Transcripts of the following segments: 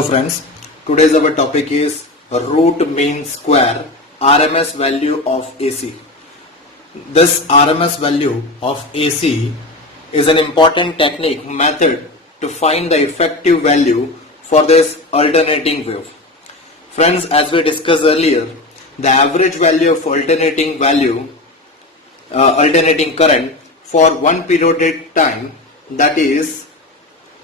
Hello friends, today's our topic is root mean square RMS value of AC. This RMS value of AC is an important technique method to find the effective value for this alternating wave. Friends, as we discussed earlier, the average value of alternating current for one periodic time, that is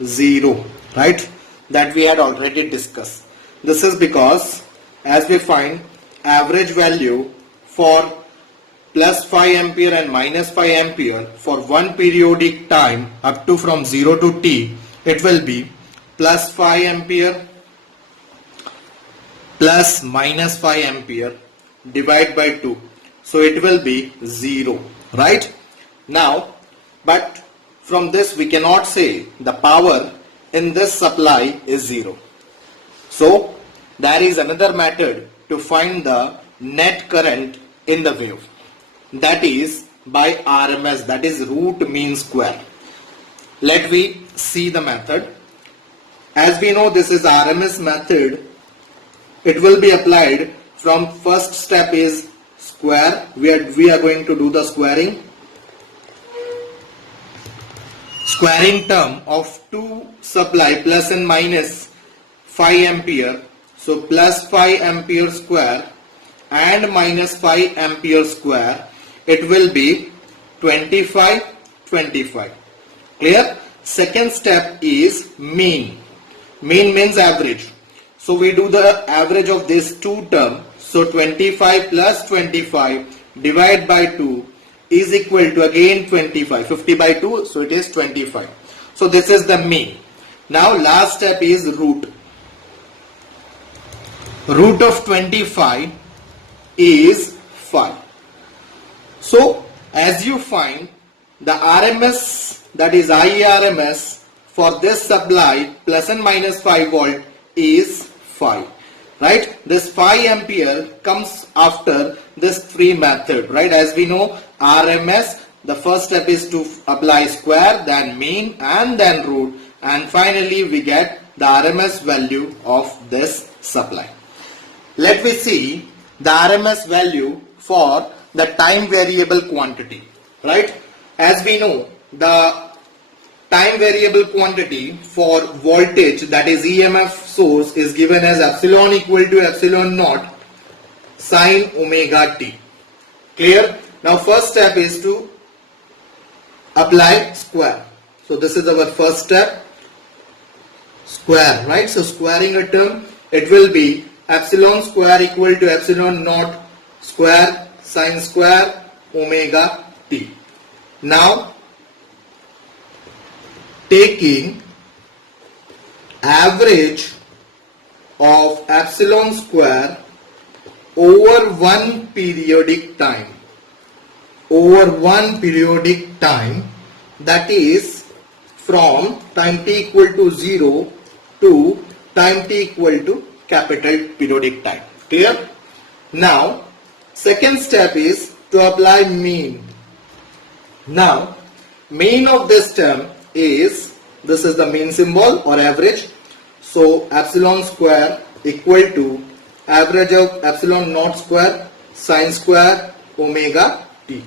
0, right? That we had already discussed. This is because as we find average value for plus 5 ampere and minus 5 ampere for one periodic time up to from 0 to t, it will be plus 5 ampere plus minus 5 ampere divided by 2. So it will be 0, right? Now, but from this we cannot say the power in this supply is 0. So there is another method to find the net current in the wave, that is by RMS, that is root mean square. Let me see the method. As we know, this is RMS method. It will be applied from first step is square. We are going to do the squaring term of two supply plus and minus 5 ampere. So plus 5 ampere square and minus 5 ampere square, it will be 25. Clear? Second step is mean. Mean means average. So we do the average of these two terms. So 25 plus 25 divided by 2 is equal to again 25. 50 by 2, so it is 25. So this is the mean. Now last step is root. Root of 25 is 5. So as you find the RMS, that is IRMS for this supply plus and minus 5 volt is 5. Right? This 5 ampere comes after this free method, right? As we know, RMS, the first step is to apply square, then mean, and then root, and finally we get the RMS value of this supply. Let me see the RMS value for the time variable quantity, right? As we know, the time variable quantity for voltage, that is EMF source, is given as epsilon equal to epsilon naught sine omega t. Clear? Now first step is to apply square. So this is our first step, square, right? So squaring a term, it will be epsilon square equal to epsilon naught square sine square omega t. Now taking average of epsilon square over one periodic time, that is from time t equal to 0 to time t equal to capital periodic time. Clear? Now second step is to apply mean. Now mean of this term is, this is the mean symbol or average. So epsilon square equal to average of epsilon naught square sine square omega t.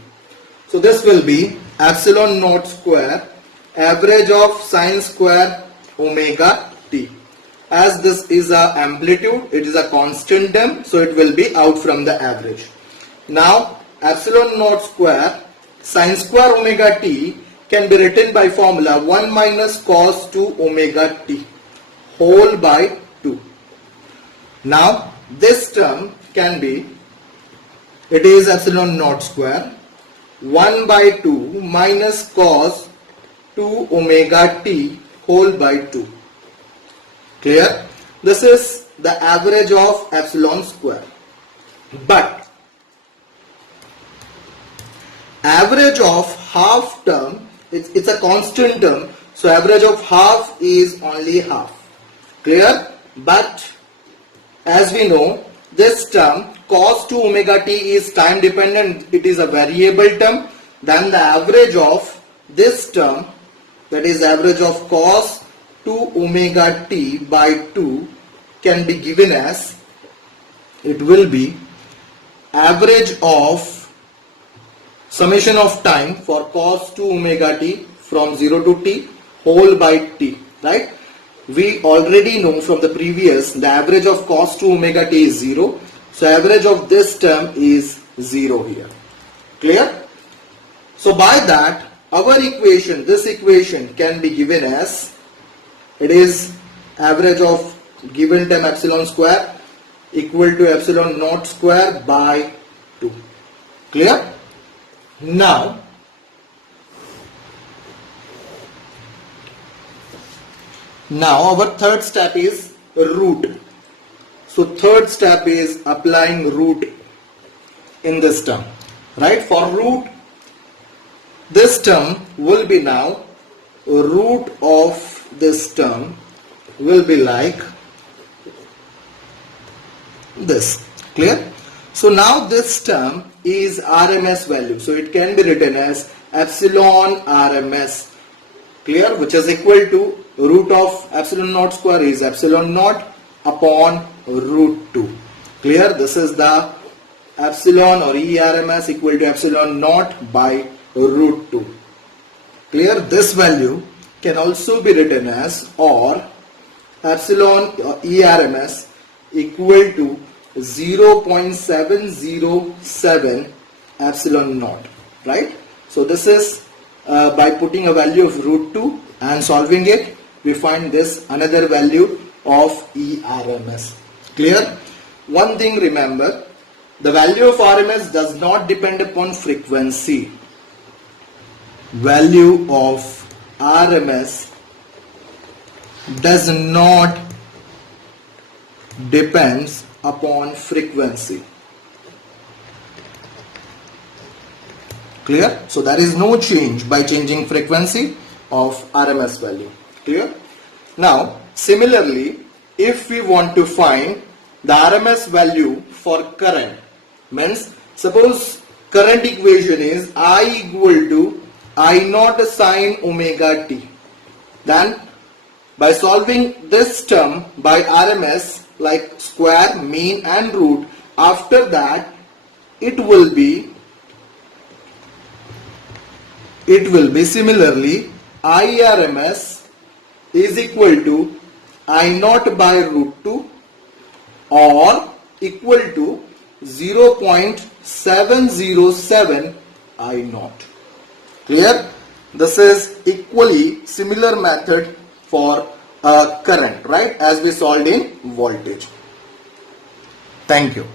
So this will be epsilon naught square average of sine square omega t. As this is a amplitude, it is a constant term, so it will be out from the average. Now epsilon naught square sine square omega t can be written by formula 1 minus cos 2 omega t whole by 2. Now this term can be, it is epsilon naught square 1 by 2 minus cos 2 omega t whole by 2. Clear? This is the average of epsilon square. But average of half term, it's a constant term, so average of half is only half. Clear? But as we know, this term cos 2 omega t is time dependent, it is a variable term. Then the average of this term, that is average of cos 2 omega t by 2, can be given as, it will be average of summation of time for cos 2 omega t from 0 to t whole by t, right? We already know from the previous the average of cos 2 omega t is 0. So average of this term is 0 here. Clear? So by that, our equation, this equation can be given as, it is average of given term epsilon square equal to epsilon naught square by 2. Clear? Now our third step is root. So third step is applying root in this term, right? For root, this term will be now, root of this term will be like this. Clear? So now this term is RMS value, so it can be written as epsilon RMS. Clear? Which is equal to root of epsilon naught square is epsilon naught upon root 2. Clear? This is the epsilon or ERMS equal to epsilon naught by root 2. Clear? This value can also be written as, or epsilon ERMS equal to 0.707 epsilon naught, right? So this is by putting a value of root 2 and solving it, we find this another value of ERMS. Clear? One thing remember, the value of RMS does not depend upon frequency. Value of RMS does not depends upon frequency. Clear? So there is no change by changing frequency of RMS value. Clear? Now similarly, if we want to find the RMS value for current, means suppose current equation is I equal to I naught sine omega t, then by solving this term by RMS like square, mean and root, after that it will be similarly IRMS is equal to I naught by root 2 or equal to 0.707 I naught. Clear? This is equally similar method for current, right, as we solved in voltage. Thank you.